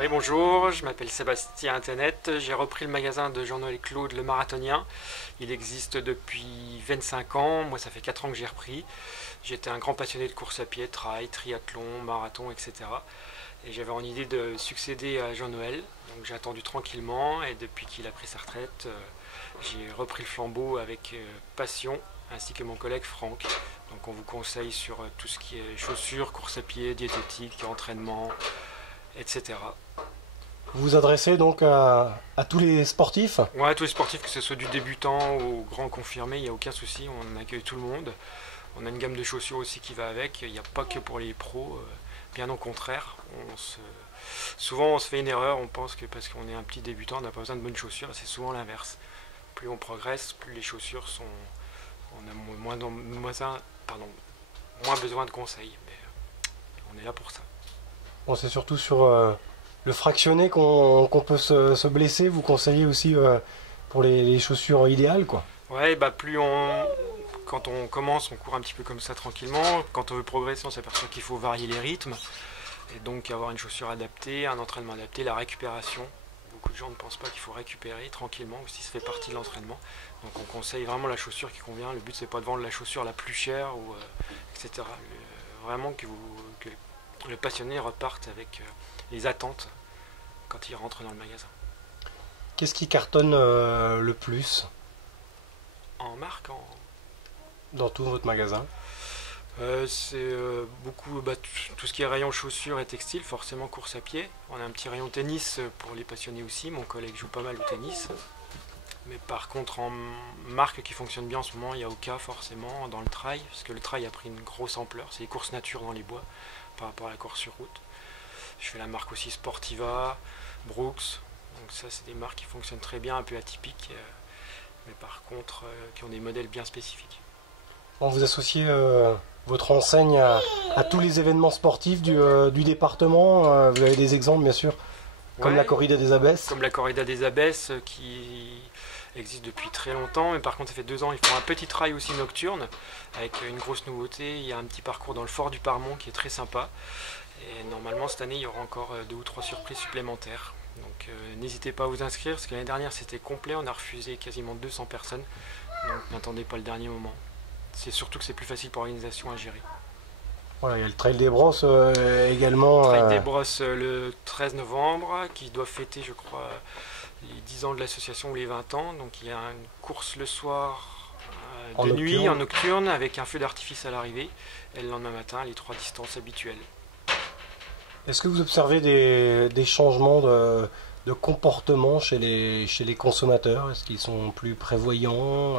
Oui, bonjour, je m'appelle Sébastien Internet. J'ai repris le magasin de Jean-Noël Claude, le marathonien. Il existe depuis 25 ans. Moi, ça fait 4 ans que j'ai repris. J'étais un grand passionné de course à pied, trail, triathlon, marathon, etc. Et j'avais en idée de succéder à Jean-Noël. Donc j'ai attendu tranquillement et depuis qu'il a pris sa retraite, j'ai repris le flambeau avec passion, ainsi que mon collègue Franck. Donc on vous conseille sur tout ce qui est chaussures, course à pied, diététique, entraînement, etc. Vous vous adressez donc à tous les sportifs? Ouais, tous les sportifs, que ce soit du débutant au grand confirmé, il n'y a aucun souci, on accueille tout le monde. On a une gamme de chaussures aussi qui va avec, il n'y a pas que pour les pros, bien au contraire. Souvent on se fait une erreur, on pense que parce qu'on est un petit débutant on n'a pas besoin de bonnes chaussures, c'est souvent l'inverse. Plus on progresse, plus les chaussures sont... On a moins besoin de conseils, mais on est là pour ça. Bon, c'est surtout sur le fractionné qu'on peut se blesser. Vous conseillez aussi pour les chaussures idéales, quoi. Ouais, bah quand on commence, on court un petit peu comme ça tranquillement. Quand on veut progresser, on s'aperçoit qu'il faut varier les rythmes. Et donc avoir une chaussure adaptée, un entraînement adapté, la récupération. Beaucoup de gens ne pensent pas qu'il faut récupérer tranquillement, aussi ça fait partie de l'entraînement. Donc on conseille vraiment la chaussure qui convient. Le but c'est pas de vendre la chaussure la plus chère, etc. Vraiment que le passionné reparte avec les attentes quand il rentre dans le magasin. Qu'est-ce qui cartonne le plus En marque, dans tout votre magasin? c'est beaucoup tout ce qui est rayon chaussures et textiles, forcément course à pied. On a un petit rayon tennis pour les passionnés aussi, mon collègue joue pas mal au tennis. Mais par contre en marque qui fonctionne bien en ce moment, il y a Oka forcément dans le trail, parce que le trail a pris une grosse ampleur, c'est les courses nature dans les bois par rapport à la course sur route. Je fais la marque aussi Sportiva, Brooks, donc ça c'est des marques qui fonctionnent très bien, un peu atypiques, mais par contre qui ont des modèles bien spécifiques. Bon, vous associez votre enseigne à tous les événements sportifs du département. Vous avez des exemples, bien sûr, comme Ouais, la corrida des abbesses. comme la corrida des abbesses qui existe depuis très longtemps, mais par contre ça fait 2 ans, ils font un petit trail aussi nocturne avec une grosse nouveauté. Il y a un petit parcours dans le fort du Parmont qui est très sympa. Et normalement cette année il y aura encore 2 ou 3 surprises supplémentaires. Donc n'hésitez pas à vous inscrire, parce que l'année dernière c'était complet, on a refusé quasiment 200 personnes. Donc n'attendez pas le dernier moment. C'est surtout que c'est plus facile pour l'organisation à gérer. Voilà, il y a le Trail des Brosses également. Trail des Brosses le 13 novembre, qui doit fêter je crois les 10 ans de l'association ou les 20 ans. Donc il y a une course le soir de nuit en nocturne avec un feu d'artifice à l'arrivée. Et le lendemain matin les 3 distances habituelles. Est-ce que vous observez des changements de comportement chez les consommateurs? Est-ce qu'ils sont plus prévoyants?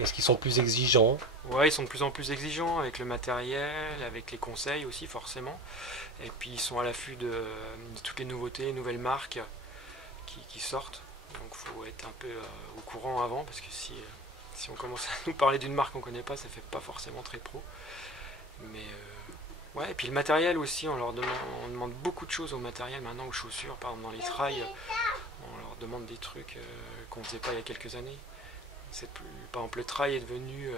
Est-ce qu'ils sont plus exigeants? Ouais, ils sont de plus en plus exigeants avec le matériel, avec les conseils aussi forcément. Et puis ils sont à l'affût de toutes les nouveautés, nouvelles marques qui sortent. Donc il faut être un peu au courant avant, parce que si on commence à nous parler d'une marque qu'on ne connaît pas, ça fait pas forcément très pro. Mais ouais, et puis le matériel aussi, on demande beaucoup de choses au matériel maintenant, aux chaussures. Par exemple dans les trails, on leur demande des trucs qu'on ne faisait pas il y a quelques années. Par exemple le trail est devenu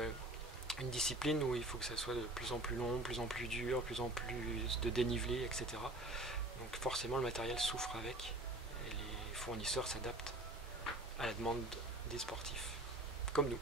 une discipline où il faut que ça soit de plus en plus long, de plus en plus dur, de plus en plus de dénivelé, etc. Donc forcément le matériel souffre avec, et les fournisseurs s'adaptent à la demande des sportifs, comme nous.